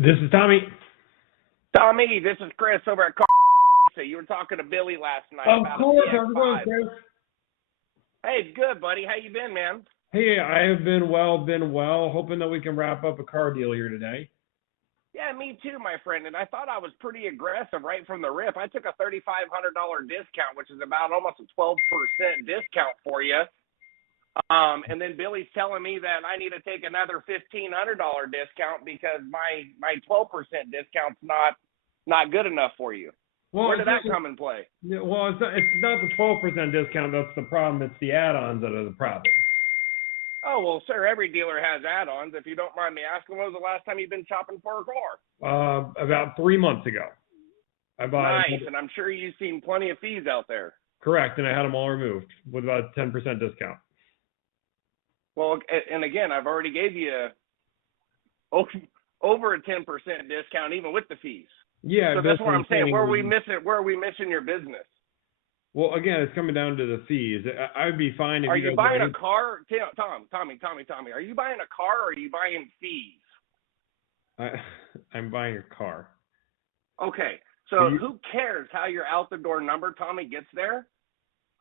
This is Tommy. Tommy, this is Chris over at Car. You were talking to Billy last night Of about course, a how's it going, CX-5. Chris? Hey, good, buddy. How you been, man? Hey, I have been well, hoping that we can wrap up a car deal here today. Yeah, me too, my friend. And I thought I was pretty aggressive right from the rip. I took a $3,500 discount, which is about almost a 12% discount for you. And then Billy's telling me that I need to take another $1,500 discount because my 12% discount's not good enough for you. Well, Where did that come in play? Well, it's not the 12% discount that's the problem. It's the add-ons that are the problem. Oh, well, sir, every dealer has add-ons. If you don't mind me asking, when was the last time you've been shopping for a car? About 3 months ago. I bought Nice, and I'm sure you've seen plenty of fees out there. Correct, and I had them all removed with about a 10% discount. Well, and again, I've already gave you over a 10% discount even with the fees. Yeah, so that's what I'm saying. Where are we missing your business? Well, again, it's coming down to the fees. I'd be fine if are you buying a car? Tommy, are you buying a car or are you buying fees? I'm buying a car. Okay, so who cares how your out-the-door number, Tommy, gets there?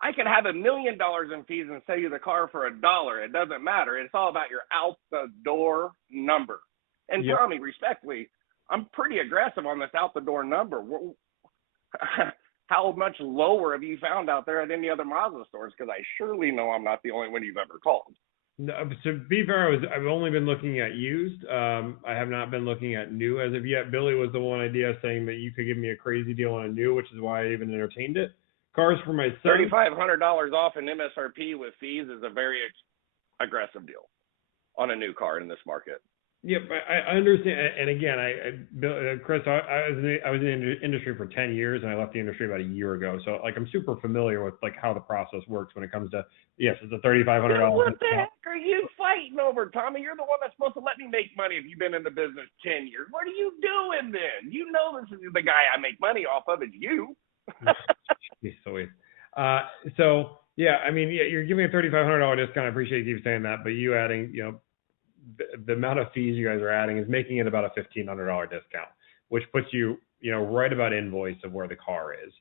I could have $1 million in fees and sell you the car for $1. It doesn't matter. It's all about your out-the-door number. And yep. Tommy, respectfully, I'm pretty aggressive on this out-the-door number. How much lower have you found out there at any other Mazda stores? Because I surely know I'm not the only one you've ever called. No, to be fair, I've only been looking at used. I have not been looking at new as of yet. Billy was the one idea saying that you could give me a crazy deal on a new, which is why I even entertained it. Cars for my son. $3,500 off an MSRP with fees is a very aggressive deal on a new car in this market. Yep, I understand. And again, Chris, I was in the industry for 10 years, and I left the industry about a year ago. So, like, I'm super familiar with like how the process works when it comes to yes, it's a $3,500. What the heck are you fighting over, Tommy? You're the one that's supposed to let me make money if you've been in the business 10 years. What are you doing then? You know this is the guy I make money off of. It's you. So yeah, I mean, yeah, you're giving a $3,500 discount. I appreciate you saying that, but you adding, the amount of fees you guys are adding is making it about a $1,500 discount, which puts you, right about invoice of where the car is.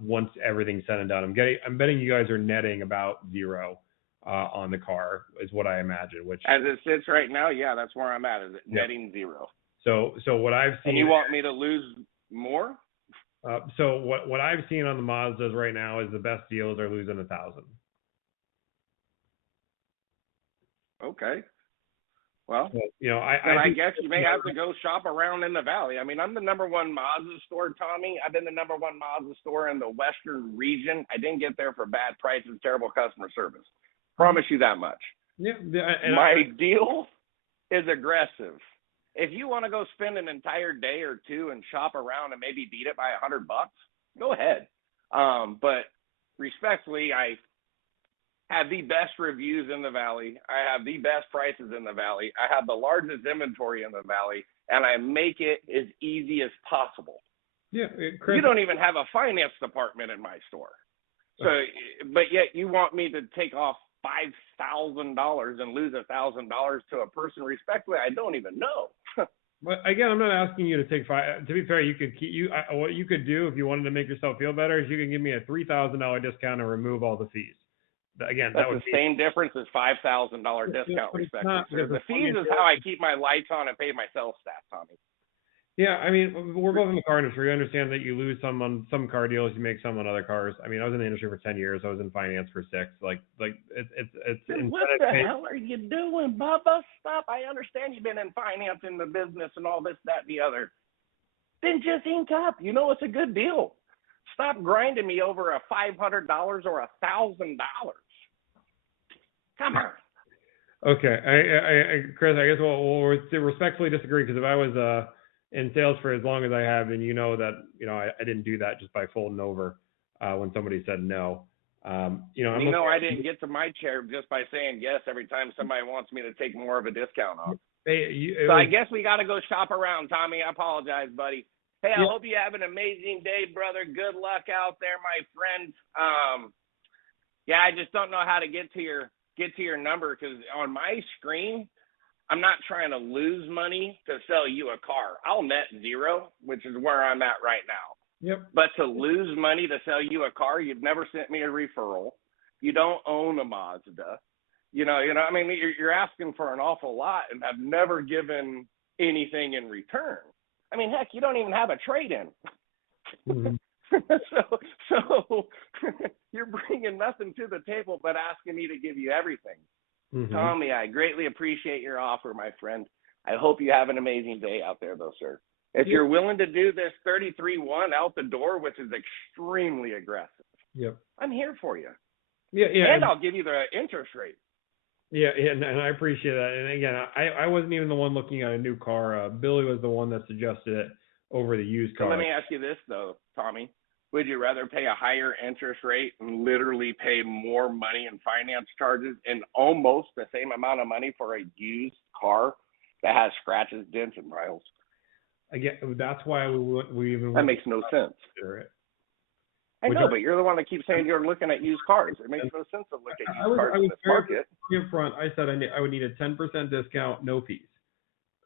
Once everything's said and done, I'm betting you guys are netting about zero on the car, is what I imagine. Which, as it sits right now, yeah, that's where I'm at. Is it netting zero? So what I've seen. And you want me to lose more? So what I've seen on the Mazdas right now is the best deals are losing $1,000. Okay. Well, I guess you may have to go shop around in the valley. I mean, I'm the number one Mazda store, Tommy. I've been the number one Mazda store in the Western region. I didn't get there for bad prices, terrible customer service. Promise you that much. Yeah. My deal is aggressive. If you want to go spend an entire day or two and shop around and maybe beat it by $100, go ahead. But respectfully, I have the best reviews in the valley. I have the best prices in the valley. I have the largest inventory in the valley, and I make it as easy as possible. Yeah, Chris, you don't even have a finance department in my store. So, but yet you want me to take off $5,000 and lose $1,000 to a person. Respectfully, I don't even know. But again, I'm not asking you to take five. To be fair, you could what you could do if you wanted to make yourself feel better is you can give me a $3,000 discount and remove all the fees. Again, that's that would the same difference as $5,000 discount. Respectfully, the fees is how I keep my lights on and pay my sales staff, Tommy. Yeah, I mean, we're both in the car industry. We understand that you lose some on some car deals, you make some on other cars. I mean, I was in the industry for 10 years. I was in finance for 6. Like it's. What the hell are you doing, Bubba? Stop! I understand you've been in finance in the business and all this, that, and the other. Then just ink up. It's a good deal. Stop grinding me over a $500 or $1,000. Come on. Okay, I Chris, I guess we'll respectfully disagree because if I was in sales for as long as I have, and I didn't do that just by folding over when somebody said no. I didn't get to my chair just by saying yes every time somebody wants me to take more of a discount off. I guess we got to go shop around, Tommy. I apologize, buddy. Hey, I hope you have an amazing day, brother. Good luck out there, my friend. I just don't know how to get to your number because on my screen, I'm not trying to lose money to sell you a car. I'll net zero, which is where I'm at right now. Yep. But to lose money to sell you a car, you've never sent me a referral. You don't own a Mazda. I mean, you're asking for an awful lot and have never given anything in return. I mean, heck, you don't even have a trade-in. Mm-hmm. so you're bringing nothing to the table but asking me to give you everything. Mm-hmm. Tommy, I greatly appreciate your offer, my friend. I hope you have an amazing day out there, though, sir. If you're willing to do this 33-1 out the door, which is extremely aggressive, yep, I'm here for you. Yeah. And I'll give you the interest rate. Yeah, and I appreciate that. And again, I wasn't even the one looking at a new car. Billy was the one that suggested it over the used car. So let me ask you this, though, Tommy. Would you rather pay a higher interest rate and literally pay more money in finance charges and almost the same amount of money for a used car that has scratches, dents, and miles? Again, that's why we even. That makes no sense. It. I know, but you're the one that keeps saying you're looking at used cars. It makes no sense to look at used cars in this market. In front, I said I would need a 10% discount, no fees.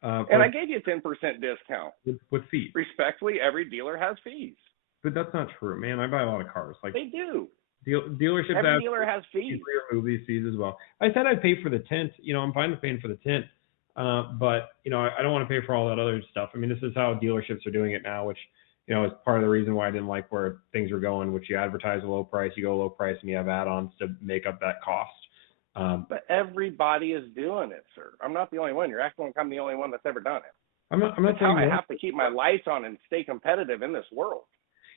And I gave you a 10% discount. With fees. Respectfully, every dealer has fees. But that's not true, man. I buy a lot of cars. Like they do. Dealerships every dealer has fees. Remove these fees as well. I said I'd pay for the tint. I'm fine with paying for the tint. But I don't want to pay for all that other stuff. I mean, this is how dealerships are doing it now, which is part of the reason why I didn't like where things were going. Which you advertise a low price, you go low price, and you have add-ons to make up that cost. But everybody is doing it, sir. I'm not the only one. You're acting like I'm the only one that's ever done it. I'm not that's saying how I have to keep my lights on and stay competitive in this world.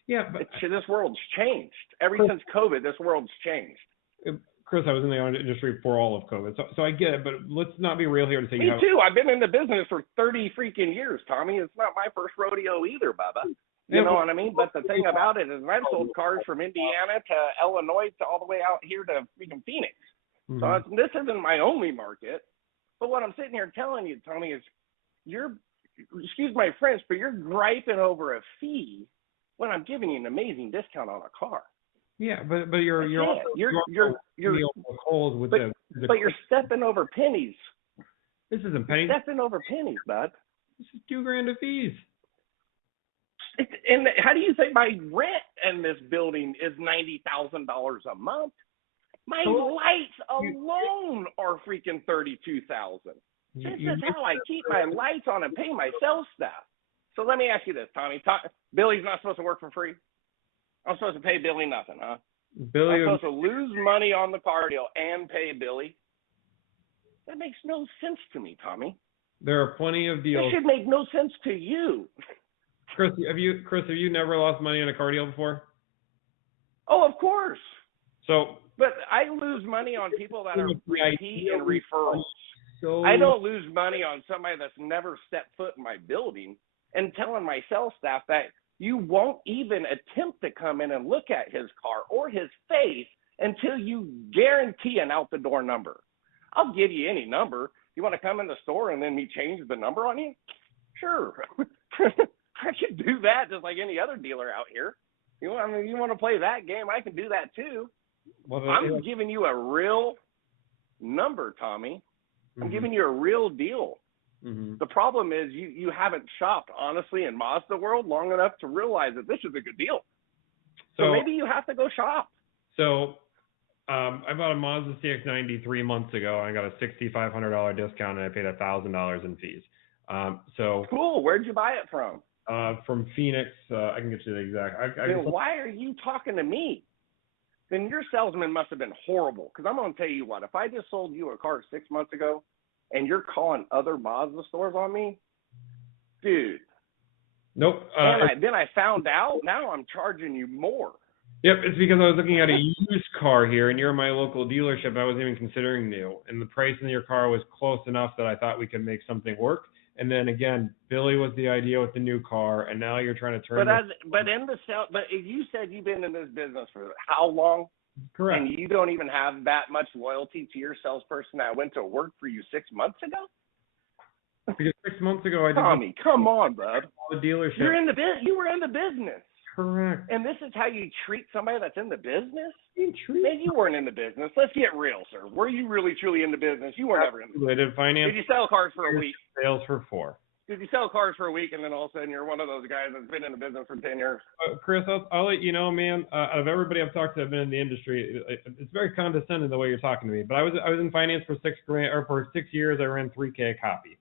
Yeah, but this world's changed. Ever since COVID, this world's changed. Chris, I was in the auto industry for all of COVID, so I get it. But let's not be real here to say Me too. I've been in the business for 30 freaking years, Tommy. It's not my first rodeo either, Bubba. You know what I mean? But the thing about it is I've sold cars from Indiana to Illinois to all the way out here to freaking Phoenix. Mm-hmm. So this isn't my only market. But what I'm sitting here telling you, Tommy, is excuse my French, but you're griping over a fee when I'm giving you an amazing discount on a car. Yeah, but you're cold with the but you're stepping over pennies. This isn't pennies. Stepping over pennies, bud. This is $2,000 of fees. And how do you think my rent in this building is $90,000 a month? My lights alone are freaking $32,000. This is how I keep my lights on and pay my sales staff. So let me ask you this, Tommy. Billy's not supposed to work for free? I'm supposed to pay Billy nothing, huh? I'm supposed to lose money on the car deal and pay Billy? That makes no sense to me, Tommy. There are plenty of deals. It should make no sense to you. Chris, have you never lost money on a car deal before? Oh, of course. But I lose money on people that are repeat and referrals. I don't lose money on somebody that's never stepped foot in my building and telling my sales staff that you won't even attempt to come in and look at his car or his face until you guarantee an out-the-door number. I'll give you any number. You want to come in the store and then me change the number on you? Sure. I can do that just like any other dealer out here. You want to play that game, I can do that too. Well, I'm giving you a real number, Tommy. I'm giving you a real deal. Mm-hmm. The problem is you haven't shopped, honestly, in Mazda world long enough to realize that this is a good deal. So maybe you have to go shop. So I bought a Mazda CX-90 3 months ago. I got a $6,500 discount, and I paid $1,000 in fees. So cool. Where'd you buy it from? From Phoenix. I can get you the exact. Then why are you talking to me? Then your salesman must have been horrible. Because I'm going to tell you what, if I just sold you a car 6 months ago and you're calling other Mazda stores on me, dude. Nope. Then I found out, now I'm charging you more. Yep, it's because I was looking at a used car here, and you're my local dealership. I wasn't even considering new. And the price in your car was close enough that I thought we could make something work. And then again, Billy was the idea with the new car, and now you're trying to turn. But you said you've been in this business for how long? Correct. And you don't even have that much loyalty to your salesperson that went to work for you 6 months ago? Because 6 months ago I did. Tommy, come on, bud. The dealership. You were in the business. Correct. And this is how you treat somebody that's in the business? You treat Man, you weren't in the business. Let's get real, sir. Were you really, truly in the business? You weren't ever in the business. I did finance. Did you sell cars for a week? Sales for 4. Did you sell cars for a week and then all of a sudden you're one of those guys that's been in the business for 10 years? Chris, I'll let you know, man. Out of everybody I've talked to, I've been in the industry. It's very condescending the way you're talking to me. But I was in finance for for 6 years. I ran $3K a copy.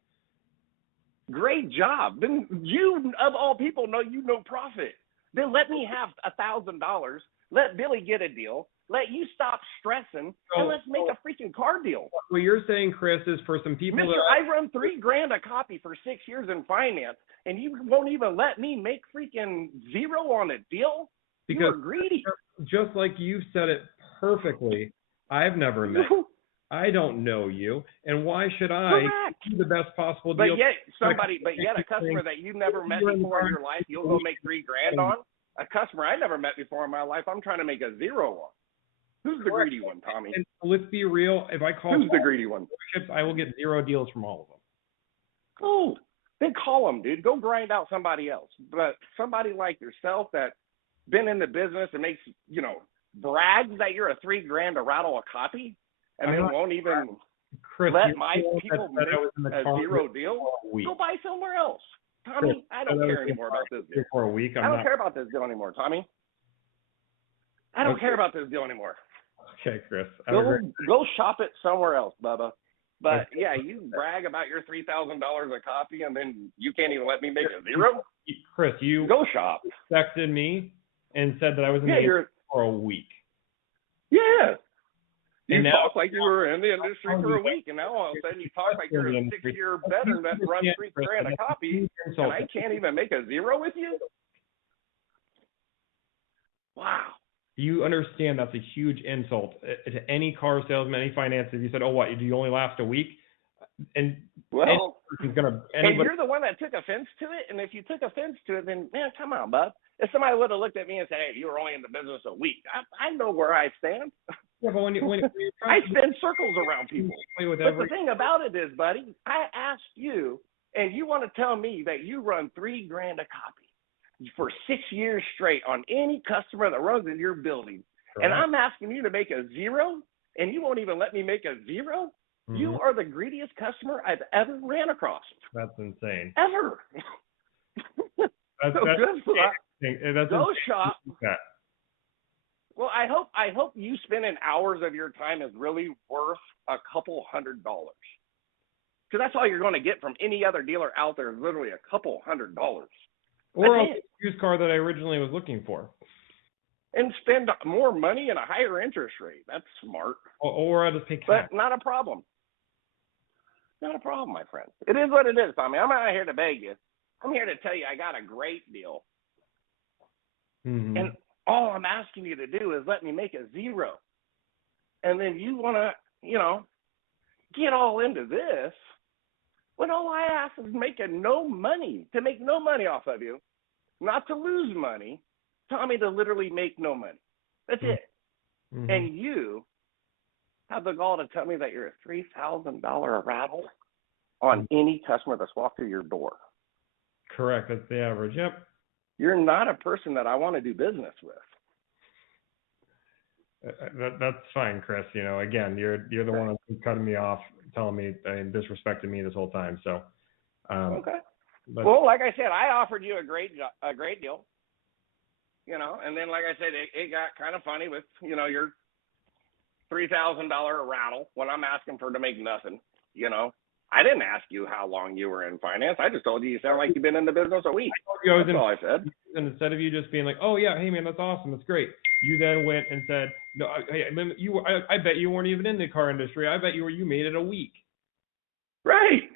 Great job. Then you, of all people, know you no profit. Then let me have $1,000. Let Billy get a deal. Let you stop stressing, and let's make a freaking car deal. What you're saying, Chris, is for some people Mister, I run $3,000 a copy for 6 years in finance, and you won't even let me make freaking zero on a deal? Because you're greedy. Just like you said it perfectly, I've never met you. I don't know you, and why should I do the best possible deal? But yet a customer that you've never met before in your life, you'll go make $3,000 on. A customer I never met before in my life, I'm trying to make a zero on. Who's the greedy one, Tommy? And let's be real. If I call who's the greedy one? I will get 0 deals from all of them. Cool. Then call them, dude. Go grind out somebody else. But somebody like yourself that's been in the business and makes, brags that you're a $3,000 a rattle a copy, and then won't even Chris, let my people make a zero deal. Go buy somewhere else. Tommy, Chris, I don't care anymore about this deal. For a week, I don't care about this deal anymore, Tommy. I don't care about this deal anymore. Okay, Chris. Go shop it somewhere else, Bubba. But yeah, you brag about your $3,000 a copy, and then you can't even let me make a zero. Chris, you go shop. Texted me and said that I was in the industry for a week. Yeah. You talk like you were in the industry for a week, and now all of a sudden you talk like you're a 6-year veteran that runs $3,000 a copy, and I can't even make a zero with you? Wow. You understand that's a huge insult to any car salesman, any finance. If you said, "Oh, what? Do you only last a week?" And and you're the one that took offense to it. And if you took offense to it, then man, come on, bud. If somebody would have looked at me and said, "Hey, you were only in the business a week," I know where I stand. Yeah, but when I spin circles around people. But the thing about it is, buddy, I asked you, and you want to tell me that you run $3,000 a copy for 6 years straight on any customer that runs in your building. Correct. And I'm asking you to make a zero, and you won't even let me make a zero? Mm-hmm. You are the greediest customer I've ever ran across. That's insane. Ever. Go shop. Well, I hope you spending hours of your time is really worth a couple $100. Because that's all you're going to get from any other dealer out there is literally a couple $100. Or a used car that I originally was looking for. And spend more money and a higher interest rate. That's smart. Or I'll just pay cash. But not a problem. Not a problem, my friend. It is what it is, Tommy. I'm not here to beg you. I'm here to tell you I got a great deal. Mm-hmm. And all I'm asking you to do is let me make a zero. And then you want to, get all into this when all I ask is making no money, to make no money off of you, not to lose money, Tommy, to literally make no money. That's it. Mm-hmm. And you have the gall to tell me that you're a $3,000 rattle on any customer that's walked through your door. Correct. That's the average. Yep. You're not a person that I want to do business with. That's fine, Chris. Again, you're the one who's cutting me off, telling me and disrespecting me this whole time. So, okay. Well, like I said, I offered you a great deal. And then like I said, it got kind of funny with your $3,000 rattle when I'm asking for to make nothing. I didn't ask you how long you were in finance. I just told you sound like you've been in the business a week. That's all I said. And instead of you just being like, "Oh yeah, hey man, that's awesome, that's great," you then went and said, "No, I bet you weren't even in the car industry. I bet you made it a week." Right.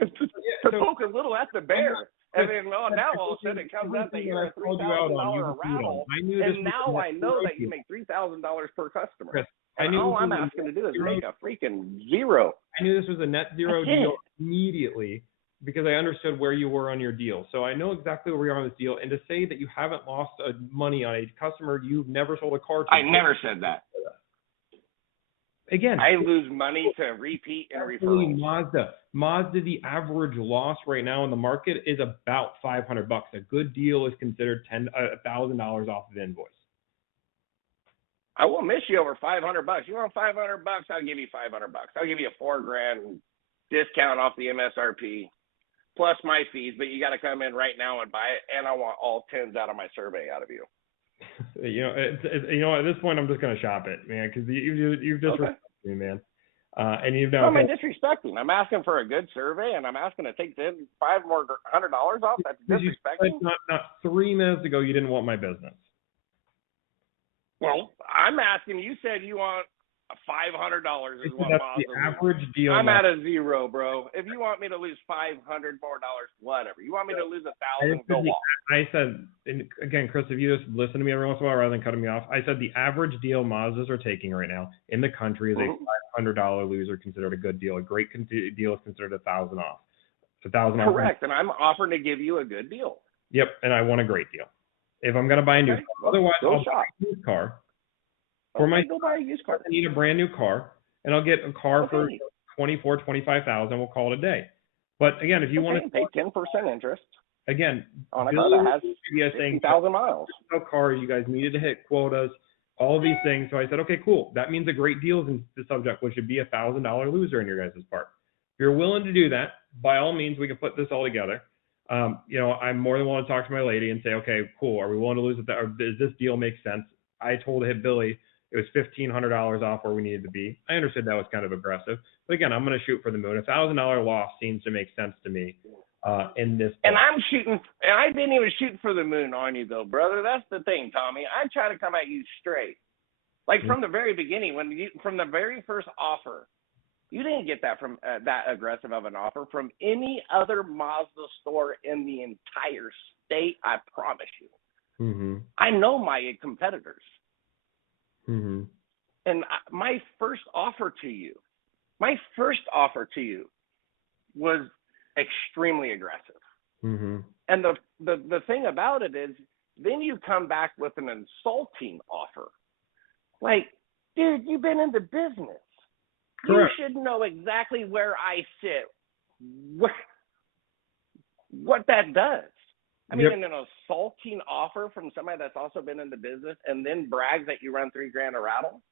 to poke a little at the bear. And then now all of a sudden it comes out that you're a $3,000 rattle. And now I know that you make $3,000 per customer. Chris, and all I'm asking to do is make a freaking zero. I knew this was a net zero deal immediately because I understood where you were on your deal. So I know exactly where we are on this deal. And to say that you haven't lost money on a customer you've never sold a car to. I never said that. Again, I lose money to repeat and especially referrals. Mazda, the average loss right now in the market is about $500. A good deal is considered $1,000 off of the invoice. I won't miss you over $500. You want $500? I'll give you $500. I'll give you a $4,000 discount off the MSRP plus my fees, but you got to come in right now and buy it, and I want all 10s out of my survey out of you. At this point, I'm just gonna shop it, man, because you've disrespected me, man. And you've What now. am I disrespecting? I'm asking for a good survey, and I'm asking to take $500 more off. That's disrespecting. Not 3 minutes ago, you didn't want my business. Well, I'm asking. You said you want $500 is what That's Mazda the average deal. I'm at a zero, bro. If you want me to lose $500 more, whatever. You want me to lose $1,000, go off. I said, and again, Chris, if you just listen to me every once in a while rather than cutting me off, I said the average deal Mazdas are taking right now in the country is a $500 loser considered a good deal. A great deal is considered $1,000 off. $1,000 off. Correct, and I'm offering to give you a good deal. Yep, and I want a great deal. If I'm gonna buy a new car, otherwise I'll buy a used car. For my go buy a used car. I need a brand new car, and I'll get a car for $24,000, $25,000. We'll call it a day. But again, if you want to pay 10% interest, again, on a car that has 50,000 miles, no cars, you guys needed to hit quotas, all of these things. So I said, okay, cool. That means a great deal is in the subject, which would be $1,000 loser in your guys' part. If you're willing to do that, by all means, we can put this all together. I'm more than willing to talk to my lady and say, okay, cool. Are we willing to lose it? Or does this deal make sense? I told Billy it was $1,500 off where we needed to be. I understood that was kind of aggressive, but again, I'm going to shoot for the moon. $1,000 loss seems to make sense to me in this. And I'm shooting, and I didn't even shoot for the moon on you though, brother. That's the thing, Tommy. I try to come at you straight, like from the very beginning, from the very first offer. You didn't get that from that aggressive of an offer from any other Mazda store in the entire state. I promise you. Mm-hmm. I know my competitors. Mm-hmm. And my first offer to you was extremely aggressive. Mm-hmm. And the thing about it is, then you come back with an insulting offer. Like, dude, you've been in the business. Correct. You should know exactly where I sit, what that does. I mean, an assaulting offer from somebody that's also been in the business and then brags that you run $3,000 a rattle.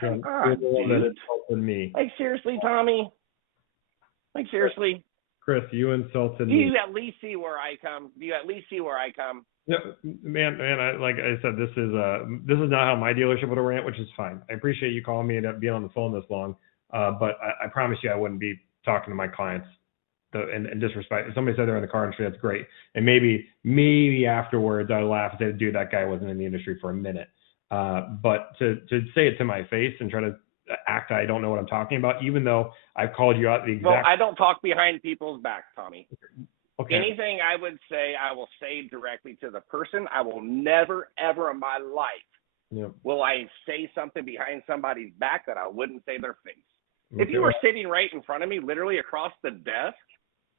Come on, dude. Me. Like, seriously, Tommy? Like, seriously? Chris, you insulted me. Do you at least see where I come? Yeah, man. Like I said, this is not how my dealership would have ran, which is fine. I appreciate you calling me and being on the phone this long, but I promise you I wouldn't be talking to my clients and disrespect. If somebody said they're in the car industry, that's great. And maybe afterwards I laugh and say, dude, that guy wasn't in the industry for a minute. But to say it to my face and try to act I don't know what I'm talking about, even though I've called you out the exact. Well, I don't talk behind people's backs, Tommy. Okay. Anything I would say, I will say directly to the person. I will never, ever in my life will I say something behind somebody's back that I wouldn't say their face. Okay. If you were sitting right in front of me, literally across the desk,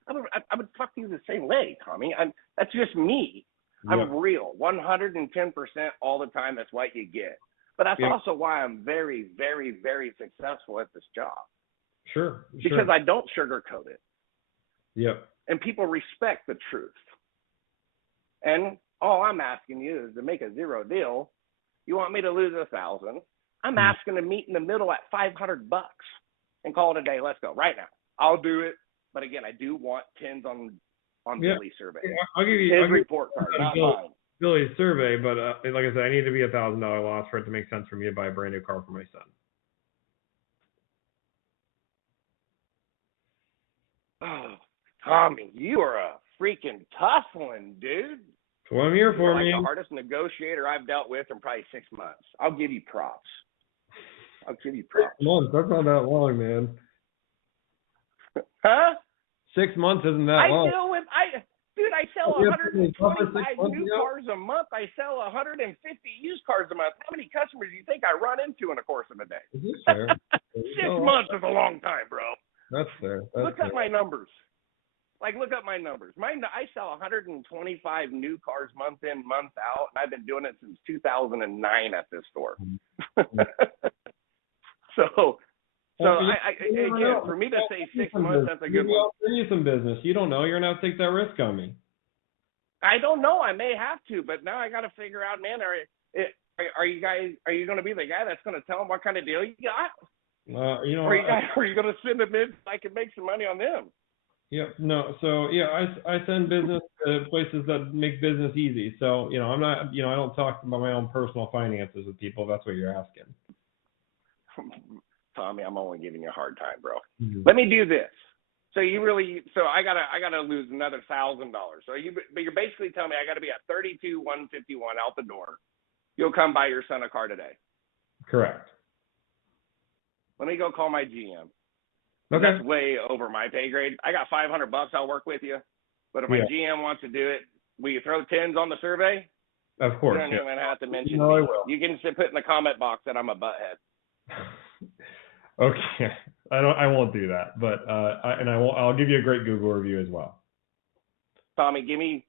I would talk to you the same way, Tommy. That's just me. I'm real, 110% all the time. That's what you get. But that's also why I'm very, very, very successful at this job. Sure. Because I don't sugarcoat it. Yep. And people respect the truth. And all I'm asking you is to make a zero deal. You want me to lose $1,000? I'm asking to meet in the middle at $500 and call it a day. Let's go right now. I'll do it. But again, I do want 10s on Billy's survey. I'll give you his report card, not mine. Billy's survey, but like I said, I need to be $1,000 loss for it to make sense for me to buy a brand new car for my son. Oh, Tommy, you are a freaking tough one, dude. That's what I'm here for, You're man. like the hardest negotiator I've dealt with in probably 6 months. I'll give you props. 6 months? That's not that long, man. Huh? 6 months isn't that long. Dude, I sell 125 new cars a month. I sell 150 used cars a month. How many customers do you think I run into in the course of a day? Is this fair? 6 months is a long time, bro. That's fair. Look up my numbers. Look up my numbers. I sell 125 new cars month in, month out, and I've been doing it since 2009 at this store. So Well, again, for me to say 6 months, that's a good Maybe one. I'll send you some business. You don't know. You're gonna have to take that risk on me. I don't know. I may have to, but now I got to figure out, man. Are you going to be the guy that's going to tell them what kind of deal you got? You know, Or are you going to send them in so I can make some money on them? yeah, no. So yeah, I send business to places that make business easy. So you know, I'm not, you know, I don't talk about my own personal finances with people. If that's what you're asking. Tommy, I'm only giving you a hard time, bro. Mhm. Let me do this. So I gotta lose another $1,000. So but you're basically telling me I gotta be at 32,151 out the door. You'll come buy your son a car today. Correct. Let me go call my GM. Okay. That's way over my pay grade. I got $500. I'll work with you. But if my GM wants to do it, will you throw 10s on the survey? Of course. You don't Yeah. even have to mention No, me. I will. You can put in the comment box that I'm a butthead. Okay. I won't do that, but I'll give you a great Google review as well. Tommy, give me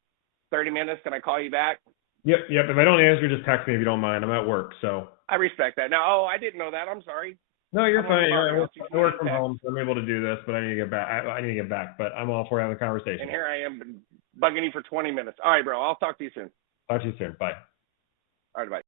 30 minutes. Can I call you back? Yep. If I don't answer, just text me if you don't mind. I'm at work, so. I respect that. Now, I didn't know that. I'm sorry. No, you're fine. sorry. I work from home, so I'm able to do this, but I need to get back. I need to get back, but I'm all for having a conversation. And here I am bugging you for 20 minutes. All right, bro. I'll talk to you soon. Talk to you soon. Bye. All right, bye.